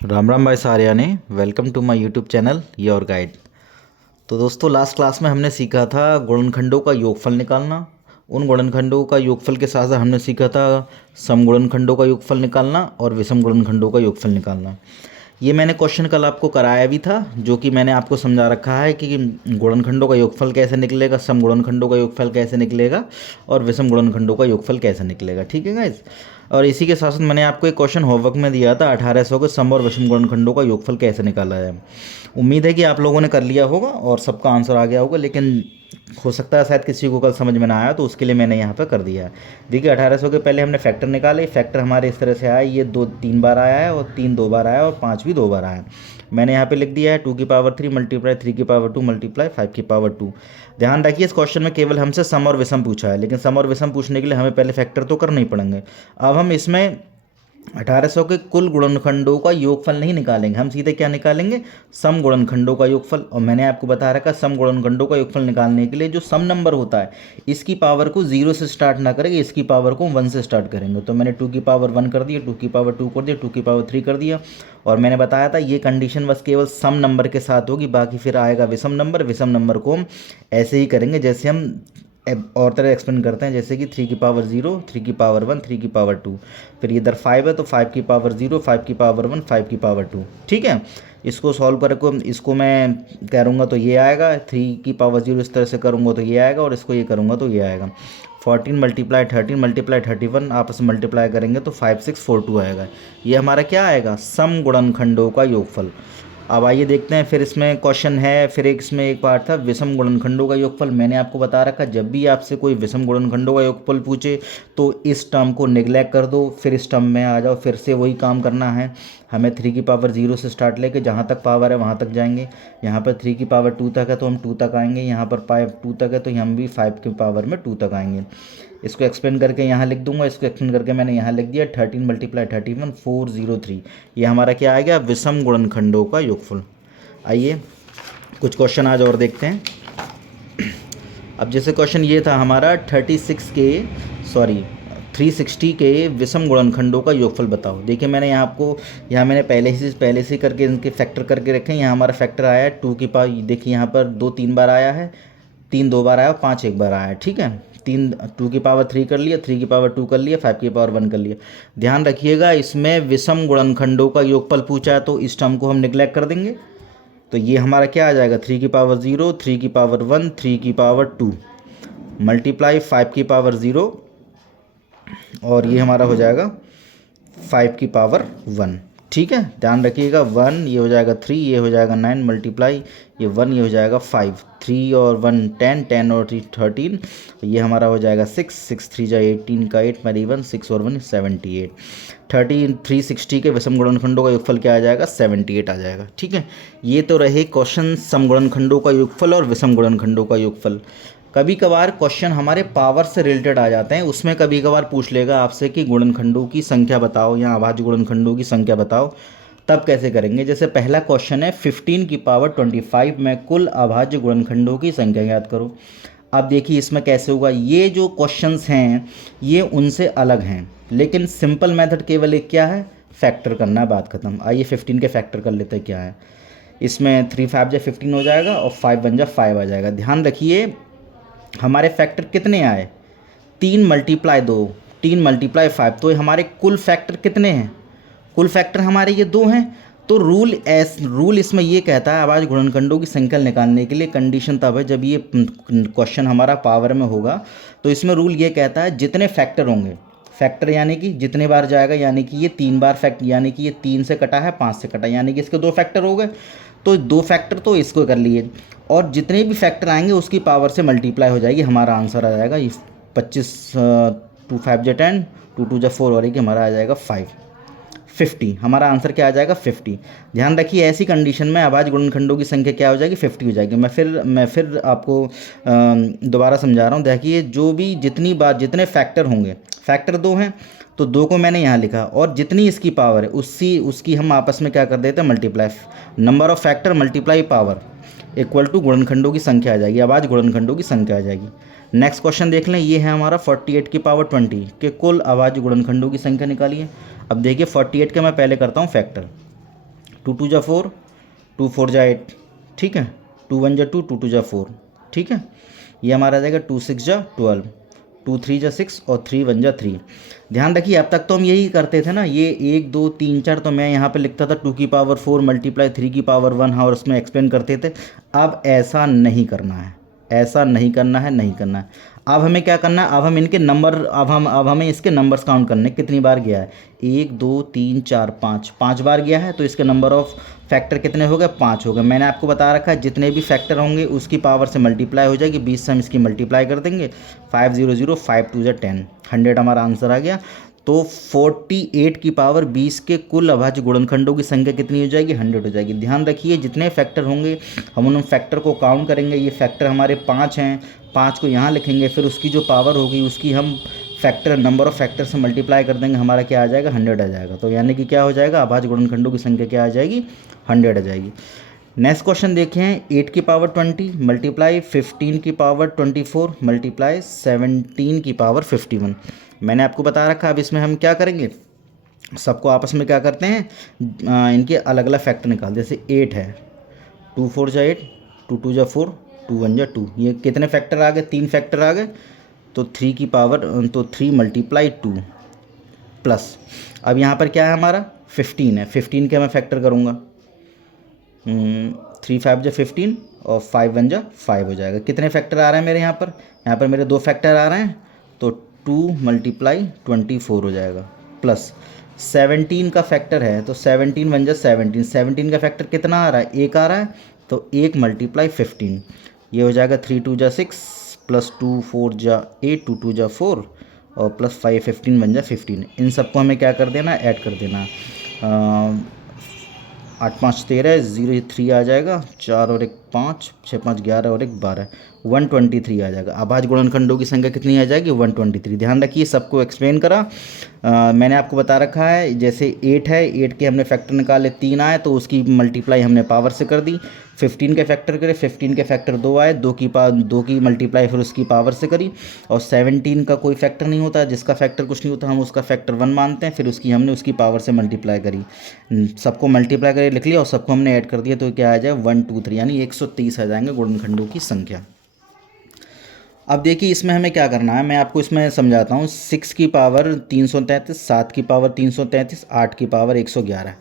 राम राम भाई सारिया ने welcome to my YouTube channel your guide. तो दोस्तों लास्ट क्लास में हमने सीखा था गुणनखंडों का योगफल निकालना। उन गुणनखंडों का योगफल के साथ साथ हमने सीखा था समगुणनखंडों का योगफल निकालना और विषम गुणनखंडों का योगफल निकालना। ये मैंने क्वेश्चन कल आपको कराया भी था, जो कि मैंने आपको समझा रखा है कि गुणनखंडों का योगफल कैसे निकलेगा, समगुणनखंडों का योगफल कैसे निकलेगा और विषम गुणनखंडों का योगफल कैसे निकलेगा। ठीक है गाइस। और इसी के साथ साथ मैंने आपको एक क्वेश्चन होमवर्क में दिया था 1800 के सम और विषम गुणनखंडों का योगफल कैसे निकाला जाए। उम्मीद है कि आप लोगों ने कर लिया होगा और सबका आंसर आ गया होगा, लेकिन हो सकता है शायद किसी को कल समझ में ना आया, तो उसके लिए मैंने यहाँ पर कर दिया है। देखिए 1800 के पहले हमने फैक्टर निकाले। फैक्टर हमारे इस तरह से आया, ये 2 3 बार आया है और 3 2 बार आया और 5 भी 2 बार आया है। मैंने यहाँ पे लिख दिया है 2 की पावर 3 मल्टीप्लाई 3 की पावर 2 मल्टीप्लाई 5 की पावर 2। ध्यान रखिए इस क्वेश्चन में केवल हमसे सम और विषम पूछा है, लेकिन सम और विषम पूछने के लिए हमें पहले फैक्टर तो करना ही पड़ेंगे। अब हम इसमें 1800 के कुल गुणनखंडों का योगफल नहीं निकालेंगे, हम सीधे क्या निकालेंगे, सम गुणनखंडों का योगफल। और मैंने आपको बता रखा सम गुणनखंडों का योगफल निकालने के लिए जो सम नंबर होता है इसकी पावर को 0 से स्टार्ट ना करेंगे, इसकी पावर को 1 से स्टार्ट करेंगे। तो मैंने 2 की पावर 1 कर दिया, 2 की पावर 2 कर दिया, 2 की पावर 3 कर दिया। और मैंने बताया था ये कंडीशन बस केवल सम नंबर के साथ होगी, बाकी फिर आएगा विषम नंबर। विषम नंबर को हम ऐसे ही करेंगे जैसे हम और तरह एक्सप्लेन करते हैं, जैसे कि 3 की पावर 0, 3 की पावर 1, 3 की पावर 2। फिर इधर 5 है तो 5 की पावर 0, 5 की पावर 1, 5 की पावर 2। ठीक है। इसको सॉल्व करके इसको मैं करूँगा तो ये आएगा, 3 की पावर 0 इस तरह से करूँगा तो ये आएगा, और इसको ये करूँगा तो ये आएगा। 14 मल्टीप्लाई 13 मल्टीप्लाई 31 आपस में मल्टीप्लाई करेंगे तो 5642 आएगा। ये हमारा क्या आएगा, सम गुणनखंडों का योगफल। अब आइए देखते हैं, फिर इसमें क्वेश्चन है, फिर एक इसमें एक पार्ट था विषम गुणनखंडों का योगफल। मैंने आपको बता रखा जब भी आपसे कोई विषम गुणनखंडों का योगफल पूछे तो इस टर्म को नेग्लेक्ट कर दो, फिर इस टर्म में आ जाओ, फिर से वही काम करना है। हमें 3 की पावर 0 से स्टार्ट लेके जहाँ तक पावर है वहाँ तक जाएंगे। यहाँ पर 3 की पावर 2 तक है तो हम 2 तक आएंगे, यहाँ पर 2 तक है तो हम भी 5 की पावर में 2 तक आएंगे। इसको एक्सप्लेन करके यहाँ लिख दूंगा, इसको एक्सप्लेन करके मैंने यहाँ लिख दिया 13 मल्टीप्लाई 31 403। ये हमारा क्या आ गया, विषम गुणनखंडों का योगफल। आइए कुछ क्वेश्चन आज और देखते हैं। अब जैसे क्वेश्चन ये था हमारा 360 के विषम गुणनखंडों का योगफल बताओ। देखिए मैंने यहाँ मैंने पहले से करके इनके फैक्टर करके रखे हैं। यहाँ हमारा फैक्टर आया है 2 की पावर, देखिए यहाँ पर 2 3 बार आया है, 3 2 बार आया और 5 1 बार आया है। ठीक है, 2 की पावर 3 कर लिया, 3 की पावर 2 कर लिया, 5 की पावर 1 कर लिया। ध्यान रखिएगा इसमें विषम गुणनखंडों का योगफल पूछा है तो इस टर्म को हम निग्लेक्ट कर देंगे। तो ये हमारा क्या आ जाएगा, 3 की पावर 0, 3 की पावर 1, 3 की पावर 2 मल्टीप्लाई 5 की पावर 0, और ये हमारा हो जाएगा 5 की पावर 1। ठीक है, ध्यान रखिएगा 1 ये हो जाएगा 3, ये हो जाएगा 9 मल्टीप्लाई ये 1 ये हो जाएगा 5, 3 और 1 10, 10 और 3 13, ये हमारा हो जाएगा 6, 6 3 जा 18 का 8 मेरी 1, 6 और 1 78। 360 के विषम गुणनखंडों का योगफल क्या आ जाएगा, 78 आ जाएगा। ठीक है, ये तो रहे क्वेश्चन सम गुणनखंडों का योगफल और विषम गुणनखंडों का योगफल। कभी कभार क्वेश्चन हमारे पावर से रिलेटेड आ जाते हैं, उसमें कभी कभार पूछ लेगा आपसे कि गुणनखंडों की संख्या बताओ या अभाज्य गुणनखंडों की संख्या बताओ। तब कैसे करेंगे, जैसे पहला क्वेश्चन है 15 की पावर 25 में कुल अभाज्य गुणनखंडों की संख्या ज्ञात करो। अब देखिए इसमें कैसे होगा, ये जो क्वेश्चंस हैं ये उनसे अलग हैं, लेकिन सिंपल मेथड केवल एक क्या है, फैक्टर करना है, बात खत्म। आइए 15 के फैक्टर कर लेते हैं क्या है। इसमें 3 5 जा 15 हो जाएगा और 5 1 जा 5 आ जाएगा। ध्यान रखिए हमारे फैक्टर कितने आए, 3 मल्टीप्लाई 2, 3 मल्टीप्लाई 5, तो हमारे कुल फैक्टर कितने हैं, कुल फैक्टर हमारे ये 2 हैं। तो रूल इसमें ये कहता है अभाज्य गुणनखंडों की संख्या निकालने के लिए कंडीशन तब है जब ये क्वेश्चन हमारा पावर में होगा। तो इसमें रूल ये कहता है जितने फैक्टर होंगे, फैक्टर यानी कि जितने बार जाएगा, यानी कि ये 3 बार फैक्टर, यानी कि ये 3 से कटा है 5 से कटा, यानी कि इसके 2 फैक्टर हो गए। तो 2 फैक्टर तो इसको कर लिए, और जितने भी फैक्टर आएंगे उसकी पावर से मल्टीप्लाई हो जाएगी, हमारा आंसर आ जाएगा ये 25, 2 5 जा 10, 2 2 जा 4 और एक हमारा आ जाएगा 50। हमारा आंसर क्या आ जाएगा, 50। ध्यान रखिए ऐसी कंडीशन में अभाज्य गुणनखंडों की संख्या क्या हो जाएगी, 50 हो जाएगी। मैं फिर आपको दोबारा समझा रहा हूँ। देखिए जो भी जितनी बार जितने फैक्टर होंगे, फैक्टर 2 हैं तो 2 को मैंने यहाँ लिखा, और जितनी इसकी पावर है उसकी हम आपस में क्या कर देते हैं, multiply. Number of factor multiply power equal to गुणनखंडों की संख्या आ जाएगी, अभाज्य गुणनखंडों की संख्या आ जाएगी। नेक्स्ट क्वेश्चन देख लें, ये है हमारा 48 की पावर 20 के कुल अभाज्य गुणनखंडों की संख्या निकालिए। अब देखिए 48 के मैं पहले करता हूँ फैक्टर, टू टू जा 4, 2 4 जा 8, ठीक है, 2 1 जा 2, 2 2 जा 4, ठीक है। ये हमारा आ जाएगा 2 6 जा 12, 2 3 जा 6 और 3 1 जा 3। ध्यान रखिए अब तक तो हम यही करते थे ना, ये 1 2 3 4 तो मैं यहाँ पे लिखता था 2 की पावर 4 मल्टीप्लाई 3 की पावर 1, हाँ, और उसमें एक्सप्लेन करते थे। अब ऐसा नहीं करना है, ऐसा नहीं करना है, नहीं करना है। अब हमें क्या करना है, अब हम इनके नंबर, अब हमें इसके नंबर्स काउंट करने हैं, कितनी बार गया है, 1 2 3 4 5, 5 बार गया है, तो इसके नंबर ऑफ फैक्टर कितने हो गए, 5 हो गए। मैंने आपको बता रखा है जितने भी फैक्टर होंगे उसकी पावर से मल्टीप्लाई हो जाएगी, 20 से हम इसकी मल्टीप्लाई कर देंगे, 5 0 0 5 2 10, 100 हमारा आंसर आ गया। तो 48 की पावर 20 के कुल अभाज्य गुणनखंडों की संख्या कितनी हो जाएगी, 100 हो जाएगी। ध्यान रखिए जितने फैक्टर होंगे हम उन फैक्टर को काउंट करेंगे। ये फैक्टर हमारे 5 हैं, 5 को यहाँ लिखेंगे, फिर उसकी जो पावर होगी उसकी हम फैक्टर, नंबर ऑफ फैक्टर से मल्टीप्लाई कर देंगे, हमारा क्या आ जाएगा, 100 आ जाएगा। तो यानी कि क्या हो जाएगा, अभाज्य गुणनखंडों की संख्या क्या आ जाएगी, 100 आ जाएगी। नेक्स्ट क्वेश्चन देखें, 8 की पावर 20 मल्टीप्लाई 15 की पावर 24 मल्टीप्लाई 17 की पावर 51। मैंने आपको बता रखा, अब इसमें हम क्या करेंगे, सबको आपस में क्या करते हैं, इनके अलग अलग फैक्टर निकाल। जैसे 8 है, 2 4 जा 8, 2 2 जा 4, 2 1 जा 2, ये कितने फैक्टर आ गए, 3 फैक्टर आ गए। तो 3 की पावर, तो 3 मल्टीप्लाई 2 प्लस, अब यहाँ पर क्या है हमारा 15 है, 15 के मैं फैक्टर करूँगा, 3 5 जा 15 और 5 1 जा 5 हो जाएगा। कितने फैक्टर आ रहे हैं मेरे यहाँ पर मेरे 2 फैक्टर आ रहे हैं, तो 2 मल्टीप्लाई 24 हो जाएगा, प्लस 17 का फैक्टर है, तो 17 1 जा 17, 17 का फैक्टर कितना आ रहा है, 1 आ रहा है, तो 1 मल्टीप्लाई 15, ये हो जाएगा 3 2 जा 6 प्लस 2 4 जा 8, 2 2 जा 4 और प्लस 5 15 1 जा 15। इन सबको हमें क्या कर देना, ऐड कर देना। 8 5 13, 0 3 आ जाएगा, 4 और 1 5, 6 5 11 और 1 12, 123 आ जाएगा। अभाज्य गुणनखंडों की संख्या कितनी आ जाएगी, 123। ध्यान रखिए सबको एक्सप्लेन करा, मैंने आपको बता रखा है। जैसे 8 है, 8 के हमने फैक्टर निकाले, 3 आए तो उसकी मल्टीप्लाई हमने पावर से कर दी। 15 के फैक्टर करे, 15 के फैक्टर 2 आए, 2 की मल्टीप्लाई फिर उसकी पावर से करी। और 17 का कोई फैक्टर नहीं होता, जिसका फैक्टर कुछ नहीं होता हम उसका फैक्टर 1 मानते हैं, फिर उसकी हमने उसकी पावर से मल्टीप्लाई करी, सबको मल्टीप्लाई करके लिख लिया और सबको हमने ऐड कर दिया, तो क्या आ जाए 123, यानी 130 आ जाएंगे गुणनखंडों की संख्या। अब देखिए इसमें हमें क्या करना है, मैं आपको इसमें समझाता हूँ। 6 की पावर 333, 7 की पावर 333, 8 की पावर 111।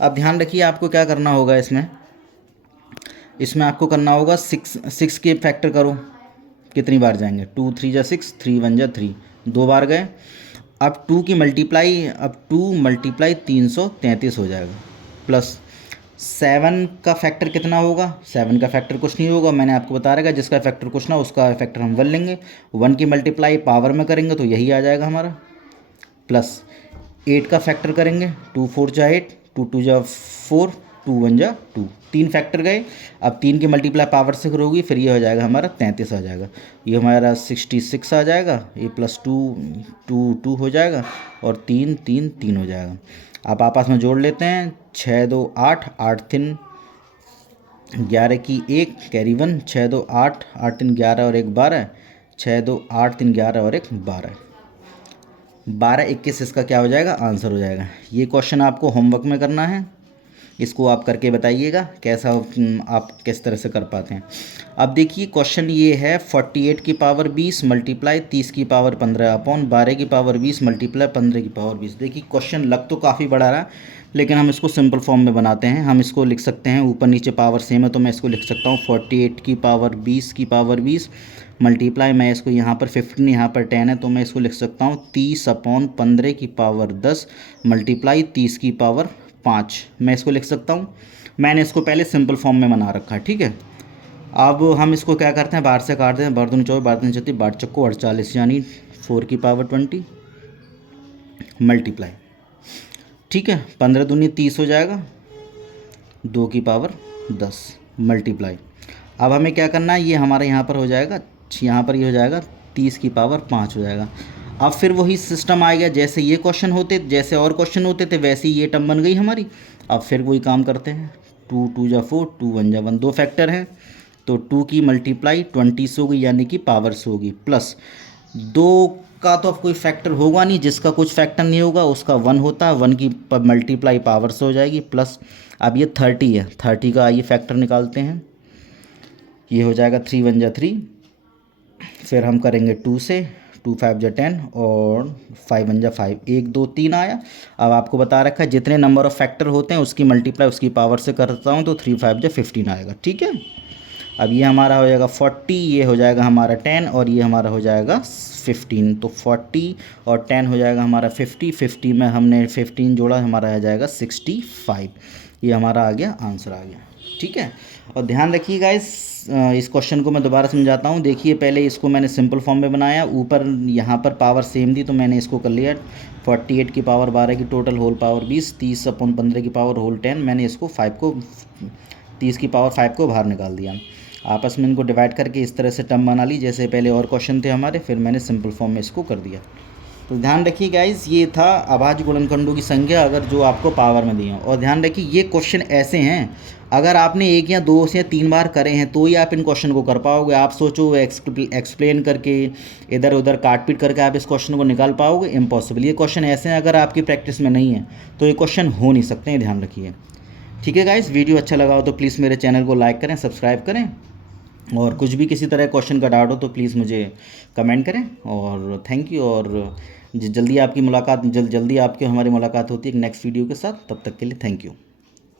अब ध्यान रखिए आपको क्या करना होगा, इसमें आपको करना होगा 6 के फैक्टर करो, कितनी बार जाएंगे, 2 3 जा 6, 3 1 जा 3, 2 बार गए। अब 2 की मल्टीप्लाई, अब 2 मल्टीप्लाई 333 हो जाएगा, प्लस 7 का फैक्टर कितना होगा, 7 का फैक्टर कुछ नहीं होगा, मैंने आपको बता रखा, जिसका फैक्टर कुछ ना उसका फैक्टर हम 1 लेंगे, 1 की मल्टीप्लाई पावर में करेंगे तो यही आ जाएगा हमारा, प्लस 8 का फैक्टर करेंगे, 2 4 जा 8, 2 2 जा 4, 2 1 जा 2, 3 फैक्टर गए। अब 3 की मल्टीप्लाई पावर से करोगी, फिर ये हो जाएगा हमारा 33 आ जाएगा, ये हमारा 66 आ जाएगा, ये प्लस 2 2 2 हो जाएगा और 3 3 3 हो जाएगा। आप आपस में जोड़ लेते हैं, 6 2 8, 8 3 11 की 1 कैरी 1, 6 2 8, 8 3 11 और 1 12, 6 2 8 3 11 और 1 12, 12 21 इसका क्या हो जाएगा, आंसर हो जाएगा। ये क्वेश्चन आपको होमवर्क में करना है, इसको आप करके बताइएगा कैसा आप किस तरह से कर पाते हैं। अब देखिए क्वेश्चन ये है, 48 की पावर 20 मल्टीप्लाई 30 की पावर 15 अपॉन 12 की पावर 20 मल्टीप्लाई 15 की पावर 20। देखिए क्वेश्चन लग तो काफ़ी बड़ा रहा, लेकिन हम इसको सिंपल फॉर्म में बनाते हैं। हम इसको लिख सकते हैं, ऊपर नीचे पावर सेम है तो मैं इसको लिख सकता हूँ 48 की पावर 20 की पावर 20 मल्टीप्लाई, मैं इसको यहाँ पर 15 यहाँ पर 10 है तो मैं इसको लिख सकता हूँ 30 अपॉन 15 की पावर 10 मल्टीप्लाई 30 की पावर 5, मैं इसको लिख सकता हूँ। मैंने इसको पहले सिंपल फॉर्म में बना रखा है, ठीक है। अब हम इसको क्या करते हैं, बाहर से काटते हैं, 12 दूनी 24, 12 तीन 36, 12 चक्को 48, यानी 4 की पावर 20 मल्टीप्लाई, ठीक है, 15 दूनी 30 हो जाएगा, 2 की पावर 10 मल्टीप्लाई। अब हमें क्या करना है, ये हमारे यहाँ पर हो जाएगा, यहाँ पर ये हो जाएगा 30 की पावर 5 हो जाएगा। अब फिर वही सिस्टम आ गया, जैसे ये क्वेश्चन होते, जैसे और क्वेश्चन होते थे वैसे ही ये टर्म बन गई हमारी। अब फिर वही काम करते हैं, 2 2 जा 4, 2 1 जा 1, 2 फैक्टर हैं तो 2 की मल्टीप्लाई 20 से होगी यानी कि पावर से होगी, प्लस दो का तो अब कोई फैक्टर होगा नहीं, जिसका कुछ फैक्टर नहीं होगा उसका 1 होता है, 1 की मल्टीप्लाई पावर से हो जाएगी प्लस। अब ये 30 है, 30 का आइए फैक्टर निकालते हैं। ये हो जाएगा 3 1 जा 3, फिर हम करेंगे 2 से, 2 5 जा 10 और 5 1 जा 5, 1 2 3 आया। अब आपको बता रखा है जितने नंबर ऑफ फैक्टर होते हैं उसकी मल्टीप्लाई उसकी पावर से करता हूँ तो 3 5 जा 15 आएगा, ठीक है। अब ये हमारा हो जाएगा 40, ये हो जाएगा हमारा 10 और ये हमारा हो जाएगा 15। तो 40 और 10 हो जाएगा हमारा 50, 50 में हमने 15 जोड़ा, हमारा आ जाएगा 65। ये हमारा आ गया, आंसर आ गया, ठीक है। और ध्यान रखिएगा इस क्वेश्चन को मैं दोबारा समझाता हूँ। देखिए पहले इसको मैंने सिंपल फॉर्म में बनाया, ऊपर यहाँ पर पावर सेम थी तो मैंने इसको कर लिया 48 की पावर 12 की टोटल होल पावर 20, 30/15 की पावर होल 10, मैंने इसको 5 को 30 की पावर 5 को बाहर निकाल दिया। आपस में इनको डिवाइड करके इस तरह से टर्म बना ली जैसे पहले और क्वेश्चन थे हमारे, फिर मैंने सिंपल फॉर्म में इसको कर दिया। तो ध्यान रखिए गाइस, ये था अभाज्य गुणनखंडों की संख्या अगर जो आपको पावर में दी हो। और ध्यान रखिए ये क्वेश्चन ऐसे हैं, अगर आपने 1 या 2 या 3 बार करे हैं तो ही आप इन क्वेश्चन को कर पाओगे। आप सोचो एक्सप्लेन करके इधर उधर काट पीट करके आप इस क्वेश्चन को निकाल पाओगे, इम्पॉसिबल। ये क्वेश्चन ऐसे हैं अगर आपकी प्रैक्टिस में नहीं है तो ये क्वेश्चन हो नहीं सकते हैं, ध्यान रखिए, ठीक है गाइस। वीडियो अच्छा लगा हो तो प्लीज़ मेरे चैनल को लाइक करें, सब्सक्राइब करें, और कुछ भी किसी तरह क्वेश्चन का डाउट हो तो प्लीज़ मुझे कमेंट करें। और थैंक यू, और जल्दी आपकी मुलाकात जल्दी आपकी हमारी मुलाकात होती है एक नेक्स्ट वीडियो के साथ। तब तक के लिए थैंक यू।